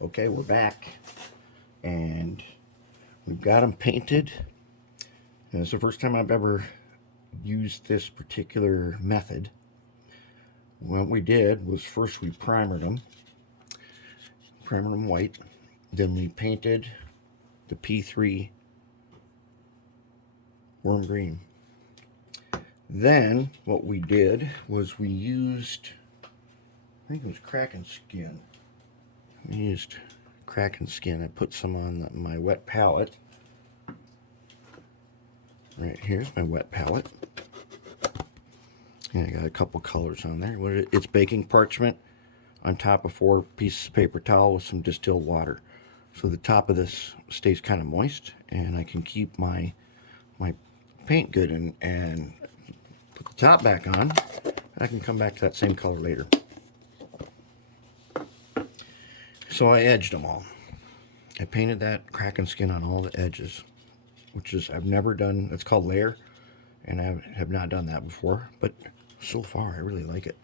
Okay, we're back, and we've got them painted. And it's the first time I've ever used this particular method. What we did was first we primered them white, then we painted the P3 worm green. Then what we did was we used, I think it was Kraken Skin. We used Kraken Skin. I put some on my wet palette. Right here's my wet palette. And I got a couple colors on there. It's baking parchment on top of 4 pieces of paper towel with some distilled water. So the top of this stays kind of moist, and I can keep my paint good and put the top back on, and I can come back to that same color later. So I edged them all. I painted that Kraken Skin on all the edges, which is, I've never done, it's called layer, and I have not done that before, but so far I really like it.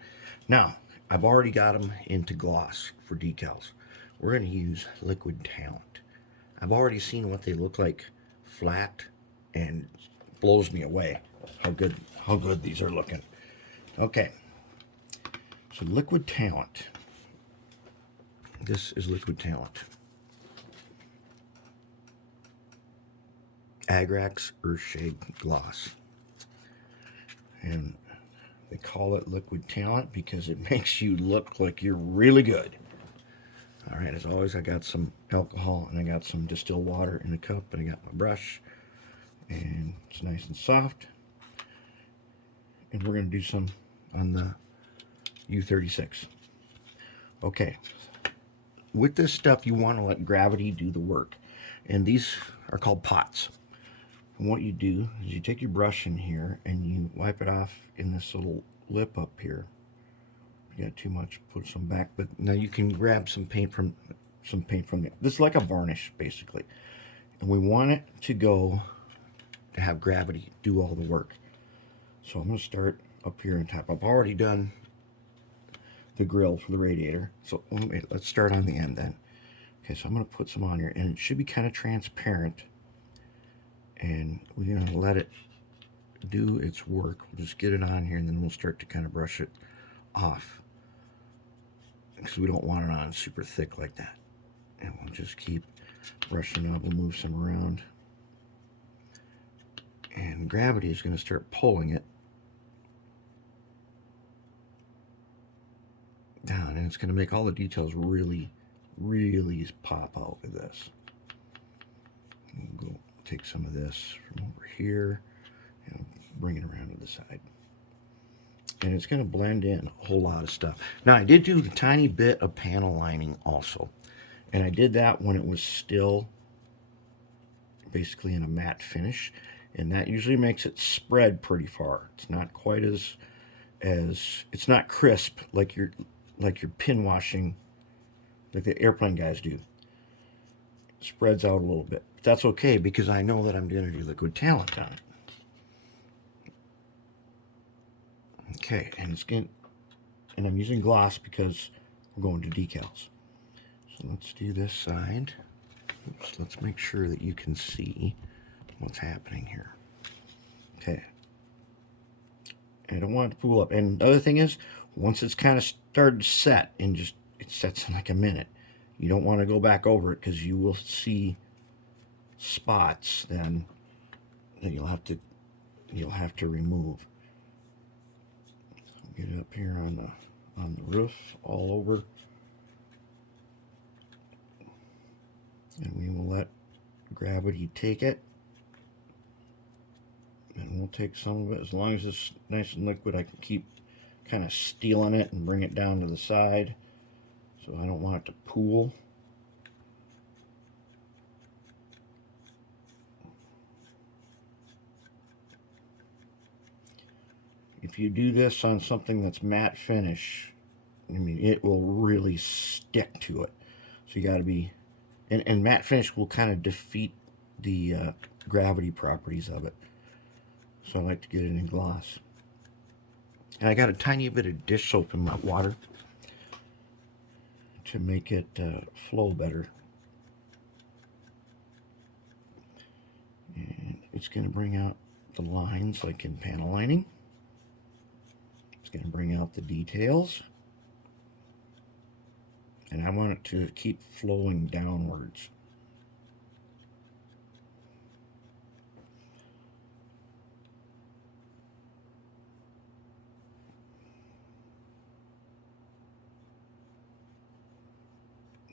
Now, I've already got them into gloss for decals. We're going to use Liquid Talent. I've already seen what they look like flat, and blows me away how good these are looking. Okay, so Liquid Talent. This is Liquid Talent. Agrax Earthshade Gloss. And they call it Liquid Talent because it makes you look like you're really good. All right, as always, I got some alcohol and I got some distilled water in a cup, and I got my brush, and it's nice and soft. And we're going to do some on the U36. Okay, with this stuff, you want to let gravity do the work. And these are called pots. And what you do is you take your brush in here and you wipe it off in this little lip up here. If you got too much, put some back. But now you can grab some paint from there. This is like a varnish, basically. And we want it to go to have gravity do all the work. So I'm going to start up here on top. I've already done the grill for the radiator. So wait, let's start on the end then. Okay, so I'm going to put some on here, and it should be kind of transparent. And we're going to let it do its work. We'll just get it on here, and then we'll start to kind of brush it off, because we don't want it on super thick like that. And we'll just keep brushing up. We'll move some around, and gravity is going to start pulling it down, and it's going to make all the details really pop out with this. We'll go take some of this from over here and bring it around to the side, and it's going to blend in a whole lot of stuff. Now, I did do the tiny bit of panel lining also, and I did that when it was still basically in a matte finish, and that usually makes it spread pretty far. It's not quite as it's not crisp like your pin washing, like the airplane guys do. It spreads out a little bit. But that's okay, because I know that I'm going to do Liquid Talent on it. Okay, and I'm using gloss because we're going to decals. So let's do this side. Oops, let's make sure that you can see what's happening here. Okay. And I don't want it to pool up. And the other thing is, once it's kind of started to set, and it sets in like a minute, you don't want to go back over it, because you will see spots then that you'll have to remove. Get it up here on the roof all over, and we will let gravity take it, and we'll take some of it. As long as it's nice and liquid, I can keep kind of stealing it and bring it down to the side, so I don't want it to pool. If you do this on something that's matte finish, I mean, it will really stick to it. So you got to be, and matte finish will kind of defeat the gravity properties of it. So I like to get it in gloss. And I got a tiny bit of dish soap in my water to make it flow better. And it's going to bring out the lines like in panel lining. It's going to bring out the details. And I want it to keep flowing downwards.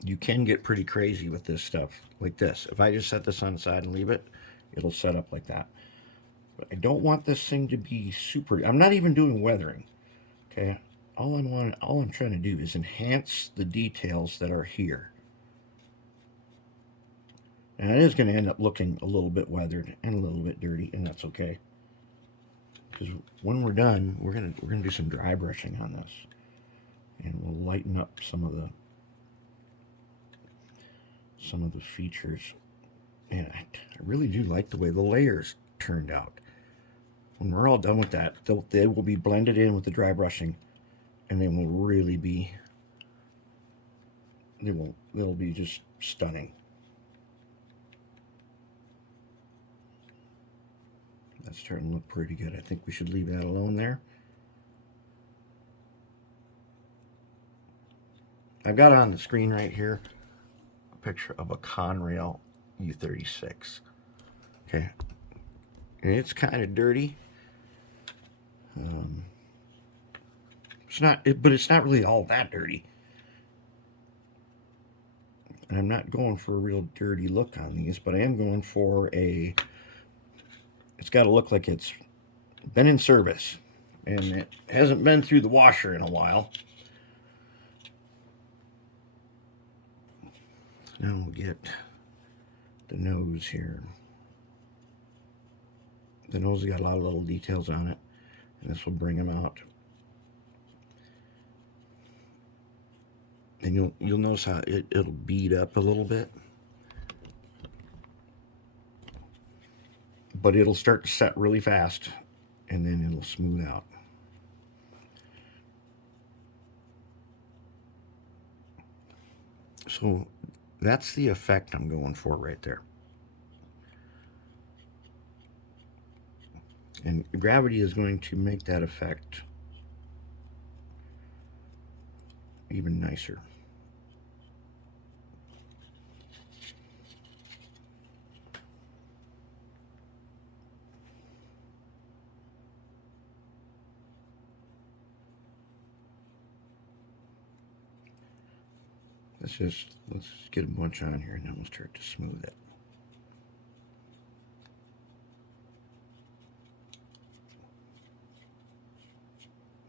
You can get pretty crazy with this stuff, like this. If I just set this on the side and leave it, it'll set up like that. But I don't want this thing to be super, I'm not even doing weathering, okay? All I'm trying to do is enhance the details that are here. And it is going to end up looking a little bit weathered and a little bit dirty, and that's okay. Because when we're done, we're gonna do some dry brushing on this, and we'll lighten up some of the features. And I really do like the way the layers turned out. When we're all done with that, they will be blended in with the dry brushing, and they will really be, they'll be just stunning. That's starting to look pretty good. I think we should leave that alone there. I've got on the screen right here a picture of a Conrail U36. Okay, and it's kind of dirty. But it's not really all that dirty. And I'm not going for a real dirty look on these, but I am going for a, it's got to look like it's been in service and it hasn't been through the washer in a while. Now we'll get the nose here. The nose has got a lot of little details on it, and this will bring them out. And you'll notice how it'll bead up a little bit, but it'll start to set really fast, and then it'll smooth out. So that's the effect I'm going for right there. And gravity is going to make that effect even nicer. Let's get a bunch on here, and then we'll start to smooth it.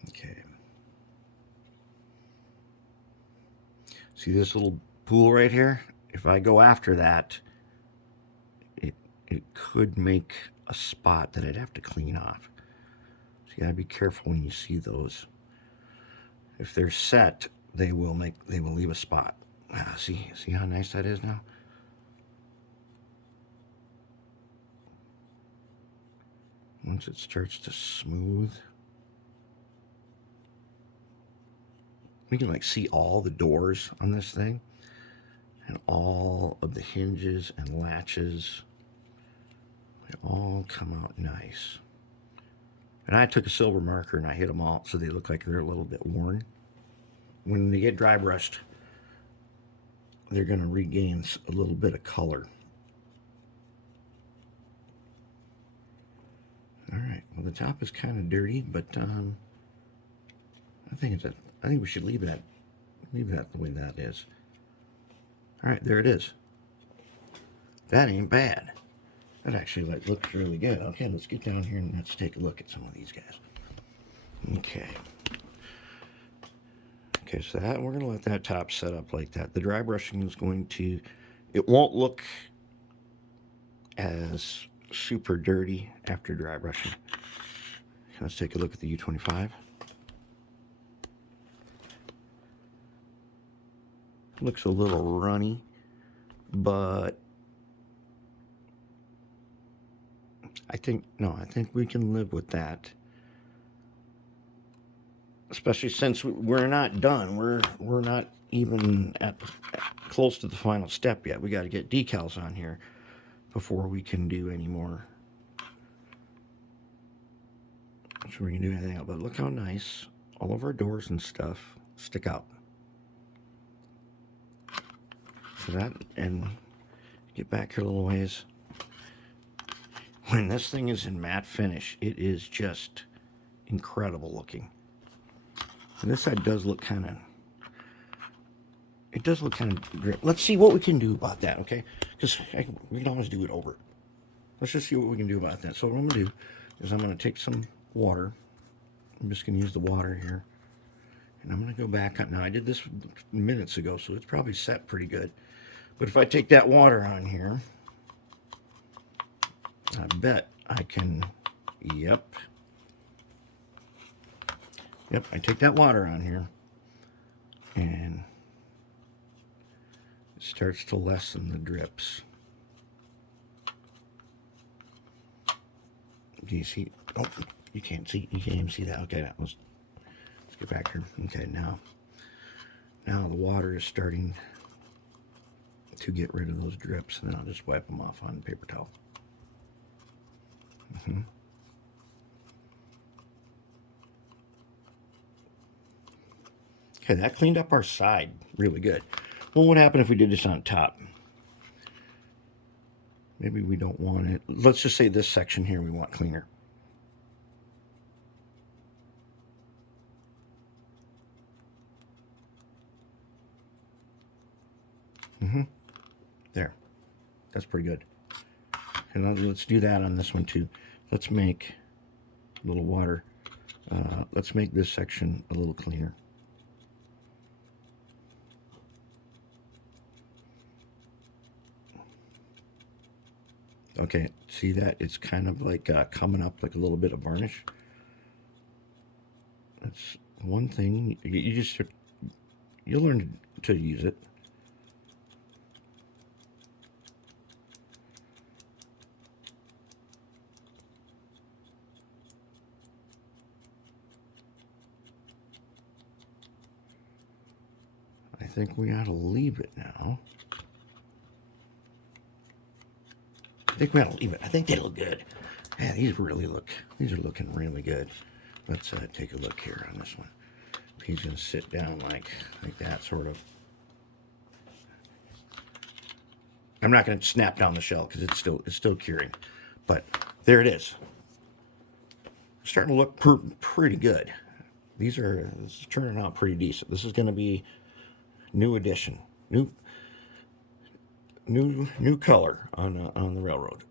Okay. See this little pool right here? If I go after that, it could make a spot that I'd have to clean off. So you gotta be careful when you see those. If they're set, they will leave a spot. See how nice that is now? Once it starts to smooth, we can like see all the doors on this thing and all of the hinges and latches. They all come out nice. And I took a silver marker and I hit them all so they look like they're a little bit worn. When they get dry brushed, they're going to regain a little bit of color. All right. Well, the top is kind of dirty, but I think we should leave that the way that is. All right, there it is. That ain't bad. That actually looks really good. Okay, let's get down here and let's take a look at some of these guys. Okay. Okay, so we're going to let that top set up like that. The dry brushing is going to, it won't look as super dirty after dry brushing. Let's take a look at the U25. Looks a little runny, but I think we can live with that. Especially since we're not done. We're not even at close to the final step yet. We got to get decals on here before we can do any more. Before we can do anything else. But look how nice all of our doors and stuff stick out. So that, and get back here a little ways. When this thing is in matte finish, it is just incredible looking. And this side does look kind of, it does look kind of great. Let's see what we can do about that, okay? Because we can always do it over. Let's just see what we can do about that. So what I'm going to do is I'm going to take some water. I'm just going to use the water here. And I'm going to go back up. Now, I did this minutes ago, so it's probably set pretty good. But if I take that water on here, I bet I can, yep, I take that water on here, and it starts to lessen the drips. Do you see? Oh, you can't even see that. Okay, let's get back here. Okay, now the water is starting to get rid of those drips, and then I'll just wipe them off on a paper towel. Okay, that cleaned up our side really good. Well, what happened if we did this on top? Maybe we don't want it. Let's just say this section here we want cleaner. There. That's pretty good. And let's do that on this one too. Let's make a little water. Let's make this section a little cleaner. Okay, see that? It's kind of like coming up like a little bit of varnish. That's one thing. You'll learn to use it. I think we ought to leave it now. I think we ought to leave it. I think they look good. Yeah, these are looking really good. Let's take a look here on this one. He's going to sit down like that, sort of. I'm not going to snap down the shell because it's still curing, but there it is. Starting to look pretty good. This is turning out pretty decent. This is going to be new edition, new color on the railroad.